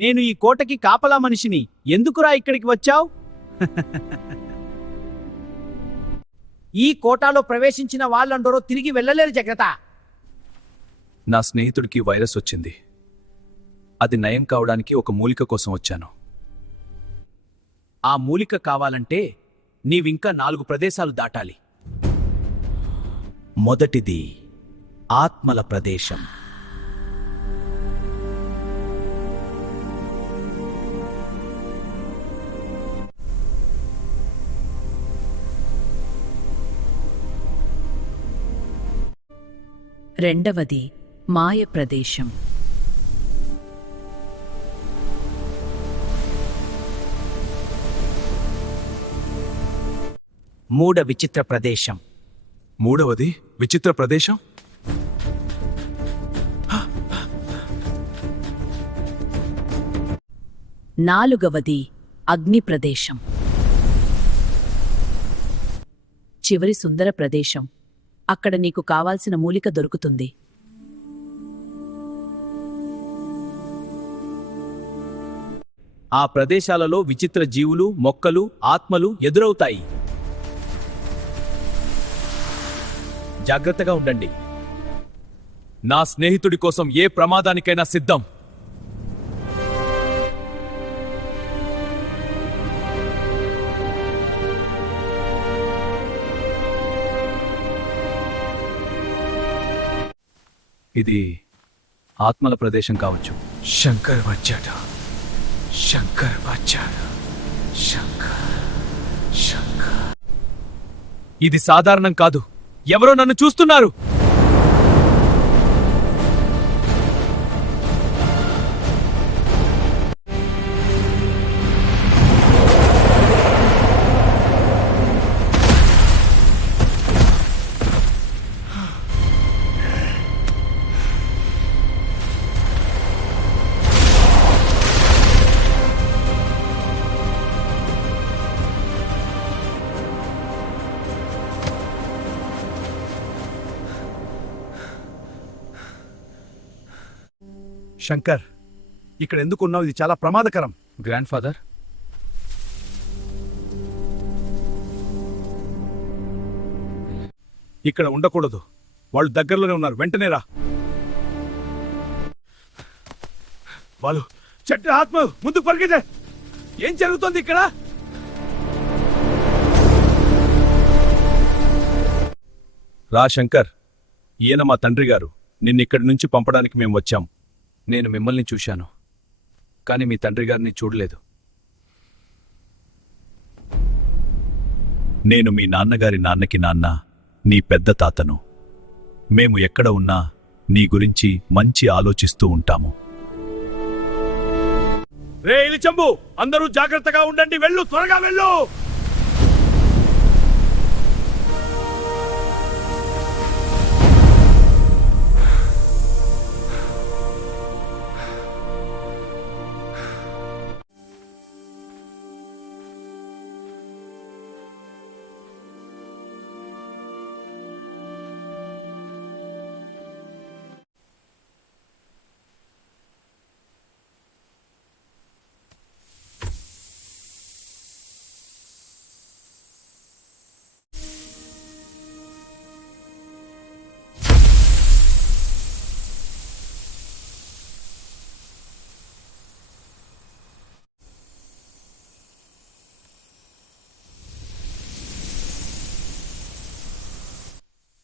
నేను ఈ కోటకి కాపలా మనిషిని. ఎందుకురా ఇక్కడికి వచ్చావ్? ఈ కోటాలో ప్రవేశించిన వాళ్ళందరూ తిరిగి వెళ్ళలేరు జగ్రత. నా స్నేహితుడికి వైరస్ వచ్చింది. అది నయం కావడానికి ఒక మూలిక కోసం వచ్చాను. ఆ మూలిక కావాలంటే నీవింకా 4 ప్రదేశాలు దాటాలి. మొదటిది ఆత్మల ప్రదేశం. రెండవది మాయ ప్రదేశం. విచిత్ర ప్రదేశం. మూడవది విచిత్ర ప్రదేశం. నాలుగవది అగ్ని ప్రదేశం. చివరి సుందర ప్రదేశం. అక్కడ నీకు కావాల్సిన మూలిక దొరుకుతుంది. ఆ ప్రదేశాలలో విచిత్ర జీవులు, మొక్కలు, ఆత్మలు ఎదురవుతాయి. జాగ్రత్తగా ఉండండి. నా స్నేహితుడి కోసం ఏ ప్రమాదానికైనా సిద్ధం. ఇది ఆత్మల ప్రదేశం కావచ్చు. శంకర్ వచ్చాడు. శంకర్ వచ్చాడు. శంకర్. ఇది సాధారణం కాదు. ఎవరో నన్ను చూస్తున్నారు. శంకర్, ఇక్కడ ఎందుకున్నావు? ఇది చాలా ప్రమాదకరం. గ్రాండ్ ఫాదర్, ఇక్కడ ఉండకూడదు. వాళ్ళు దగ్గరలోనే ఉన్నారు. వెంటనే రా. వాళ్ళు చెట్టు ఆత్మ ముందుకు పరిగెత్తే. ఏం జరుగుతోంది ఇక్కడ? రా శంకర్. ఈయన మా తండ్రి గారు. నిన్నిక్కడి నుంచి పంపడానికి మేము వచ్చాం. నేను మిమ్మల్ని చూశాను, కానీ మీ తండ్రి గారిని చూడలేదు. నేను మీ నాన్నగారి నాన్నకి నాన్న, నీ పెద్ద తాతను. మేము ఎక్కడ ఉన్నా నీ గురించి మంచి ఆలోచిస్తూ ఉంటాము. రే ఇలిచంబు, అందరూ జాగ్రత్తగా ఉండండి. వెళ్ళు, త్వరగా వెళ్ళు.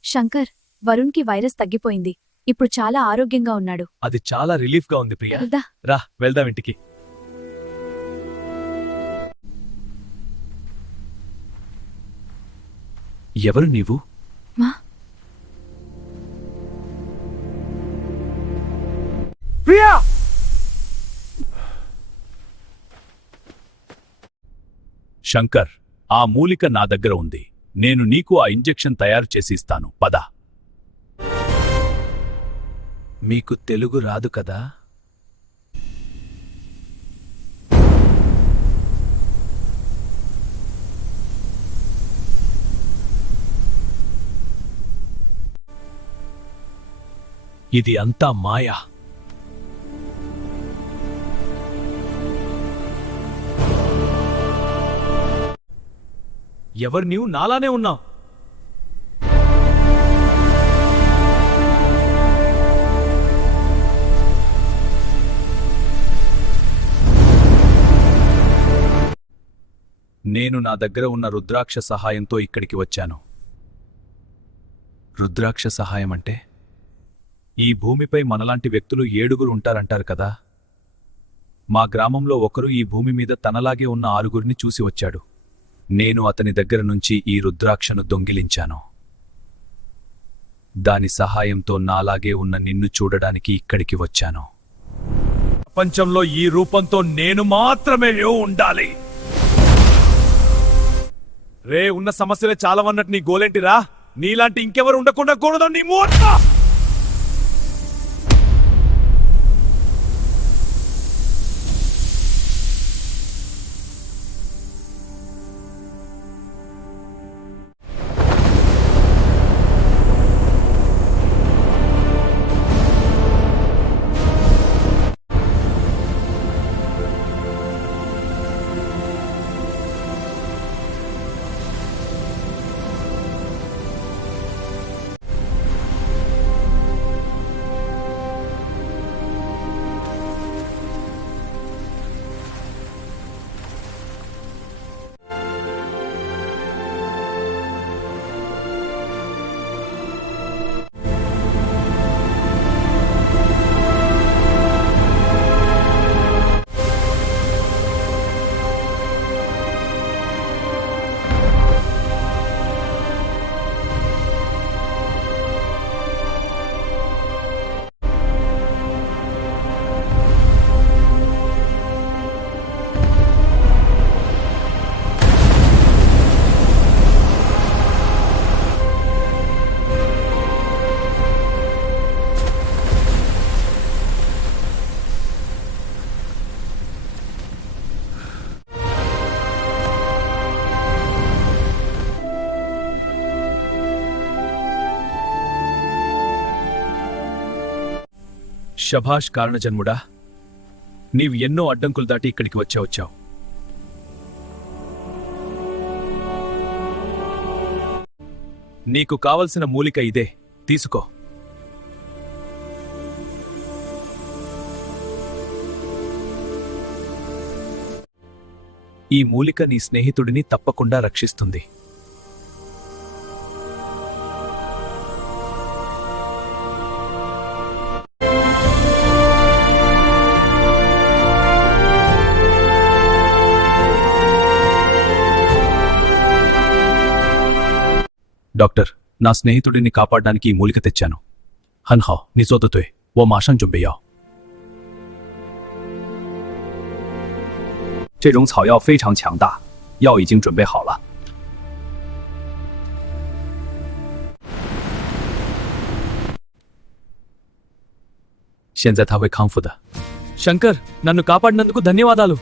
శంకర్, వరుణ్కి వైరస్ తగ్గిపోయింది. ఇప్పుడు చాలా ఆరోగ్యంగా ఉన్నాడు. అది చాలా రిలీఫ్గా ఉంది ప్రియా. వెళ్దా? రా వెళ్దాం ఇంటికి. ఎవరు నీవు? మా ప్రియా! శంకర్, ఆ మూలిక నా దగ్గర ఉంది. నేను నీకు ఆ ఇంజెక్షన్ తయారు చేసి ఇస్తాను. పద. మీకు తెలుగు రాదు కదా? ఇది అంతా మాయా. ఎవరు నీవు నాలానే ఉన్నావు. నేను నా దగ్గర ఉన్న రుద్రాక్ష సహాయంతో ఇక్కడికి వచ్చాను. రుద్రాక్ష సహాయం అంటే ఈ భూమిపై మనలాంటి వ్యక్తులు 7 ఉంటారంటారు కదా. మా గ్రామంలో ఒకరు ఈ భూమి మీద తనలాగే ఉన్న 6 చూసి వచ్చాడు. నేను అతని దగ్గర నుంచి ఈ రుద్రాక్షను దొంగిలించాను. దాని సహాయంతో నాలాగే ఉన్న నిన్ను చూడడానికి ఇక్కడికి వచ్చాను. ప్రపంచంలో ఈ రూపంతో నేను మాత్రమే ఉండాలి. రే, ఉన్న సమస్యలే చాలా అన్నట్టు నీ గోలేంటిరా? నీలాంటి ఇంకెవరు ఉండకుండా కూడదు నీ మూర్ఖ. శభాష్ కారణజన్ముడా, నీవు ఎన్నో అడ్డంకులు దాటి ఇక్కడికి వచ్చావు. నీకు కావలసిన మూలిక ఇదే, తీసుకో. ఈ మూలిక నీ స్నేహితుడిని తప్పకుండా రక్షిస్తుంది. డాక్టర్, నా స్నేహితుడిని కాపాడడానికి ఈ మూలిక తెచ్చాను. హన్హా, నీ సోదతుయ్, ఓ మాషం జుంబేయా. 这种草药非常强大，药已经准备好了。现在他会康复的。 శంకర్, నన్ను కాపాడినందుకు ధన్యవాదాలు.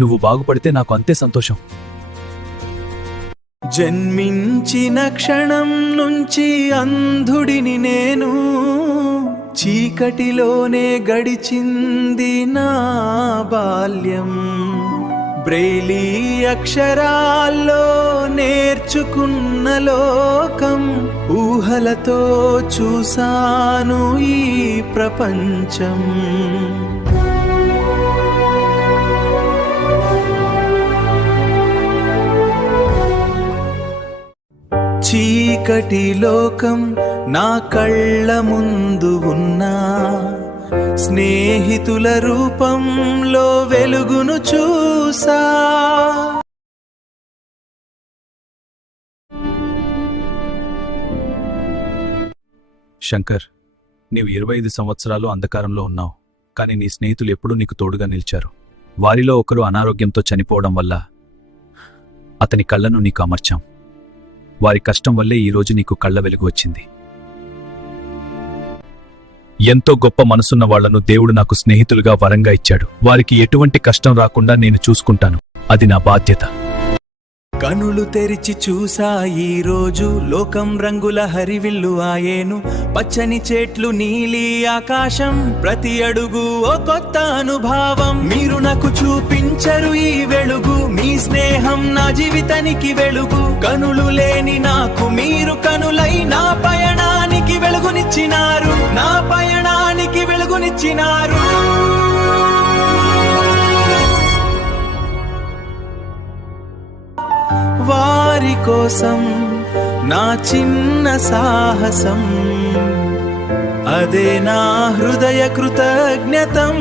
నువ్వు బాగుపడితే నాకు అంతే సంతోషం. జన్మించిన క్షణం నుంచి అంధుడిని నేను, చీకటిలోనే గడిచింది నా బాల్యం. బ్రెయిలీ అక్షరాల్లో నేర్చుకున్న లోకం, ఊహలతో చూసాను ఈ ప్రపంచం. చీకటి లోకం నా కళ్ళ ముందు ఉన్నా, స్నేహితుల రూపంలో వెలుగును చూసా. శంకర్, నీవు 25 సంవత్సరాలు అంధకారంలో ఉన్నావు, కానీ నీ స్నేహితులు ఎప్పుడూ నీకు తోడుగా నిలిచారు. వారిలో ఒకరు అనారోగ్యంతో చనిపోవడం వల్ల అతని కళ్ళను నీకు అమర్చాం. వారి కష్టం వల్లే ఈరోజు నీకు కళ్ళ వెలుగు వచ్చింది. ఎంతో గొప్ప మనసున్న వాళ్లను దేవుడు నాకు స్నేహితులుగా వరంగా ఇచ్చాడు. వారికి ఎటువంటి కష్టం రాకుండా నేను చూసుకుంటాను. అది నా బాధ్యత. కనులు తెరిచి చూసా ఈ రోజు లోకం రంగుల హరివిల్లు ఆయేను పచ్చని చెట్లు నీలి ఆకాశం ప్రతి అడుగు ఓ కొత్త అనుభవం మీరు నాకు చూపించరు ఈ వెలుగు మీ స్నేహం నా జీవితానికి వెలుగు కనులు లేని నాకు మీరు కనులై నా పయనానికి వెలుగునిచ్చినారు నా పయనానికి వెలుగునిచ్చినారు వారి కోసం నా చిన్న సాహసం అదే నా హృదయ కృతజ్ఞతం